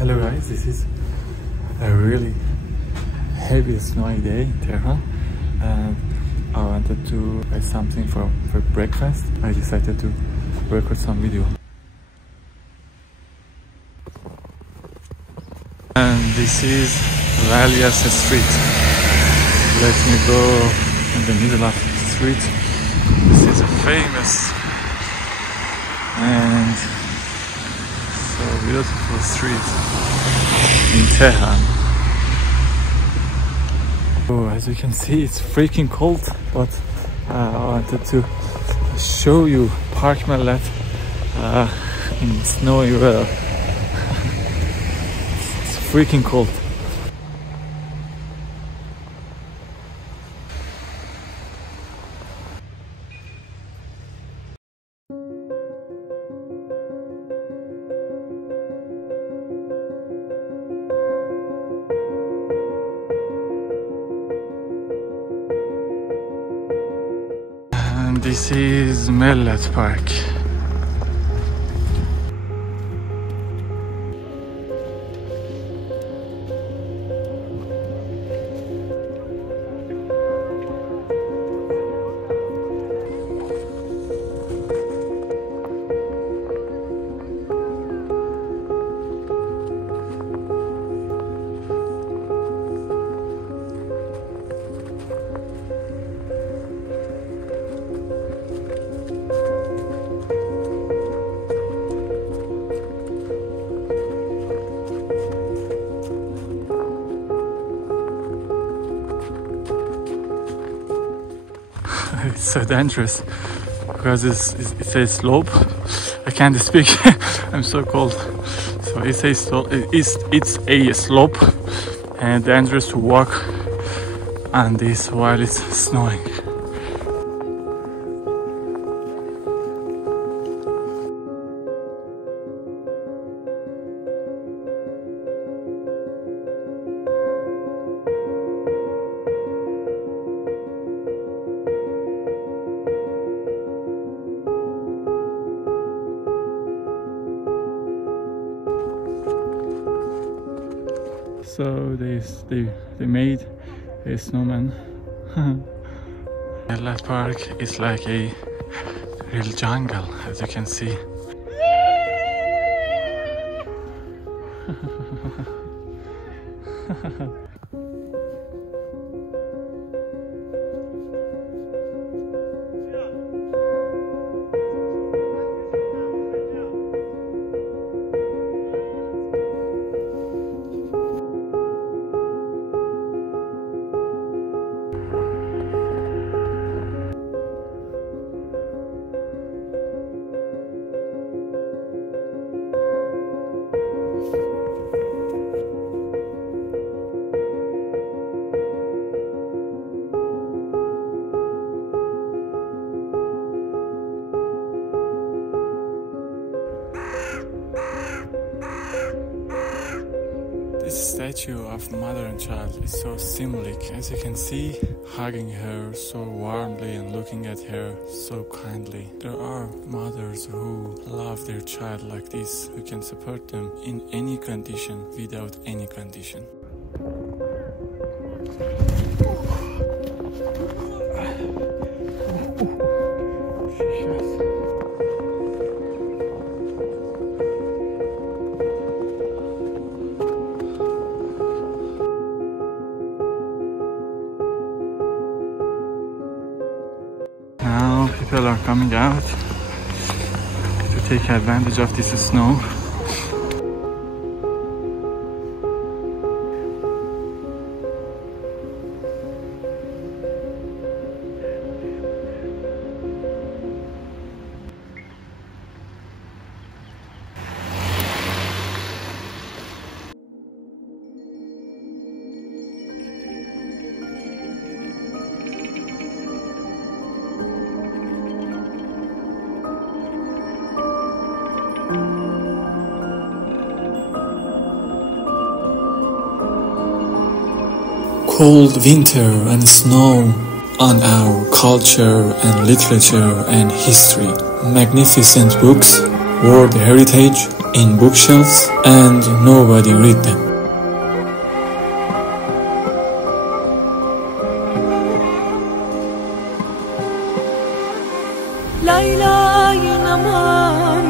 Hello guys, this is a really heavy snowy day in Tehran and I wanted to buy something for breakfast. I decided to record some video. And this is Valias Street. Let me go in the middle of the street. This is a famous and so beautiful street in Tehran. Oh, as you can see, it's freaking cold, but I wanted to show you Park Mellat in snowy weather. It's freaking cold. And this is Mellat Park. It's so dangerous because it's a slope. I can't speak. I'm so cold. So it's a slope and dangerous to walk on this while it's snowing. So they made a snowman. Mellat Park is like a real jungle, as you can see. This statue of mother and child is so symbolic, as you can see, hugging her so warmly and looking at her so kindly. There are mothers who love their child like this, who can support them in any condition, without any condition. Now people are coming out to take advantage of this snow. Cold winter and snow on our culture and literature and history. Magnificent books, world heritage, in bookshelves and nobody read them. Layla'yı naman